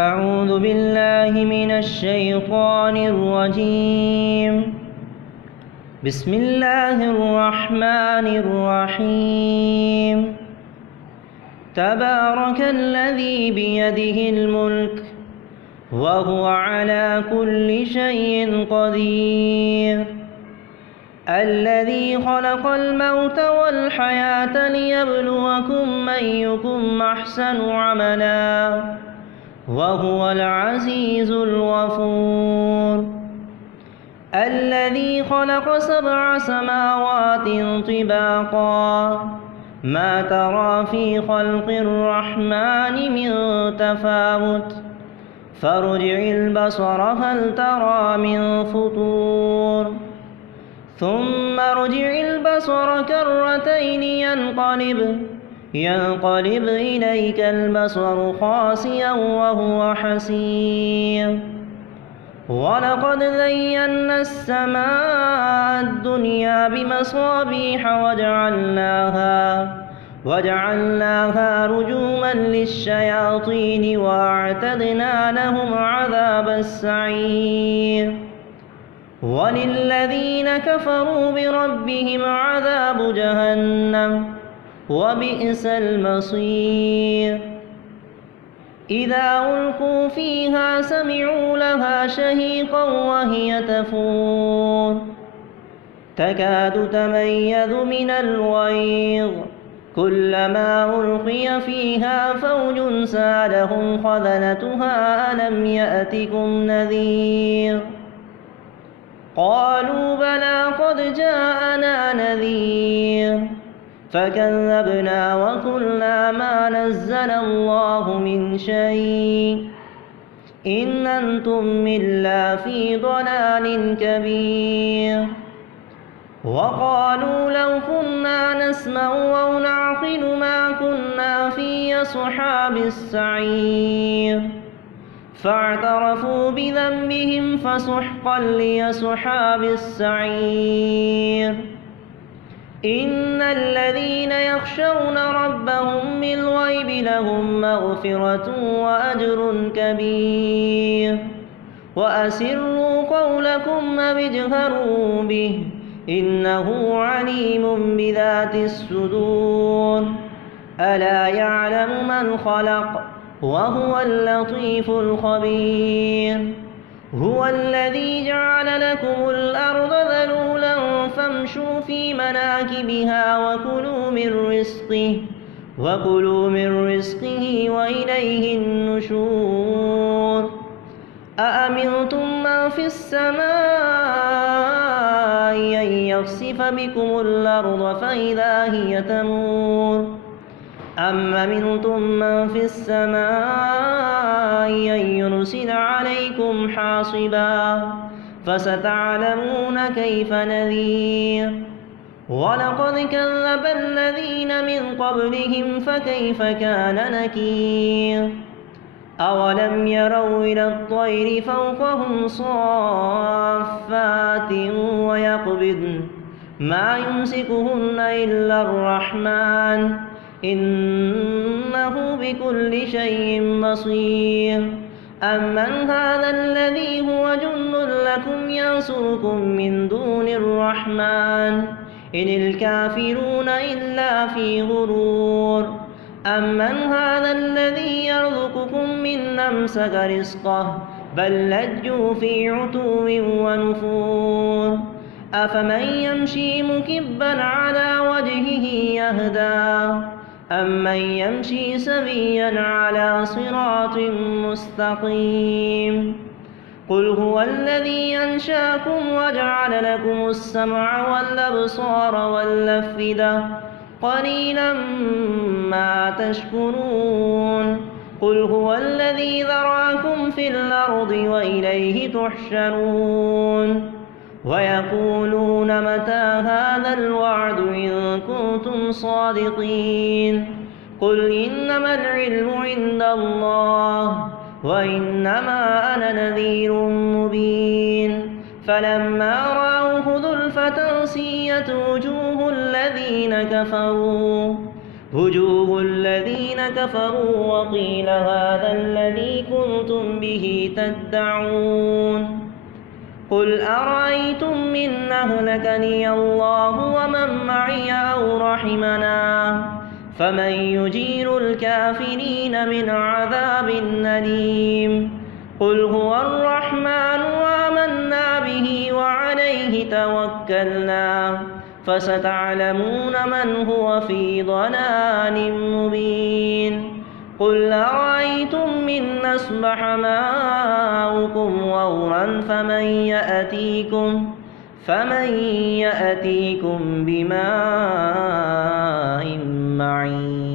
أعوذ بالله من الشيطان الرجيم. بسم الله الرحمن الرحيم. تبارك الذي بيده الملك وهو على كل شيء قدير. الذي خلق الموت والحياة ليبلوكم أيكم أحسن عملا وهو العزيز الغفور. الذي خلق 7 سماوات طباقا ما ترى في خلق الرحمن من تفاوت فارجع البصر هل ترى من فطور ثم ارجع البصر كرتين ينقلب إليك البصر خاسئا وهو حسير. ولقد زينا السماء الدنيا بمصابيح وجعلناها رجوما للشياطين وأعتدنا لهم عذاب السعير. وللذين كفروا بربهم عذاب جهنم وبئس المصير. إذا ألقوا فيها سمعوا لها شهيقا وهي تفور تكاد تميز من الغيظ كلما ألقي فيها فوج سألهم خزنتها ألم يأتكم نذير قالوا بلى قد جاءنا نذير فكذبنا وقلنا ما نزل الله من شيء إن أنتم إلا في ضلال كبير. وقالوا لو كنا نسمع أو نعقل ما كنا في أصحاب السعير فاعترفوا بذنبهم فسحقا لأصحاب السعير. إن الذين يخشون ربهم بالغيب لهم مغفرة وأجر كبير. وأسروا قولكم أو اجهروا به إنه عليم بذات الصدور. ألا يعلم من خلق وهو اللطيف الخبير. هو الذي جعل لكم الأرض ذلولا فامشوا في مناكبها وكلوا من رزقه وإليه النشور. أأمنتم من في السماء أن يخسف بكم الأرض فإذا هي تمور أم أمنتم من في السماء أن يرسل عليكم حاصبا فستعلمون كيف نذير. ولقد كذب الذين من قبلهم فكيف كان نكير. أولم يروا إلى الطير فوقهم صافات ويقبضن ما يمسكهن إلا الرحمن إنه بكل شيء بصير. أمن هذا الذي هو جند لكم ينصركم من دون الرحمن إن الكافرون إلا في غرور. أمن هذا الذي يرزقكم من أمسك رزقه بل لجوا في عتو ونفور. أفمن يمشي مكبا على وجهه يهدى أمن يمشي سويا على صراط مستقيم. قل هو الذي أنشأكم وجعل لكم السمع والأبصار والأفئدة قليلا ما تشكرون. قل هو الذي ذرأكم في الأرض وإليه تحشرون. ويقولون متى هذا الوعد إن كنتم صادقين. قل إنما العلم عند الله وإنما أنا نذير مبين. فلما رأوه زلفة سيئت وجوه الذين كفروا وجوه الذين كفروا وقيل هذا الذي كنتم به تدعون قل أرأيتم إن أهلكني الله ومن معي أو رحمنا فمن يجير الكافرين من عذاب أليم قل هو الرحمن آمنا به وعليه توكلنا فستعلمون من هو في ضلال مبين قل أرأيتم إن أصبح ماؤكم غورا فمن يأتيكم بماء معين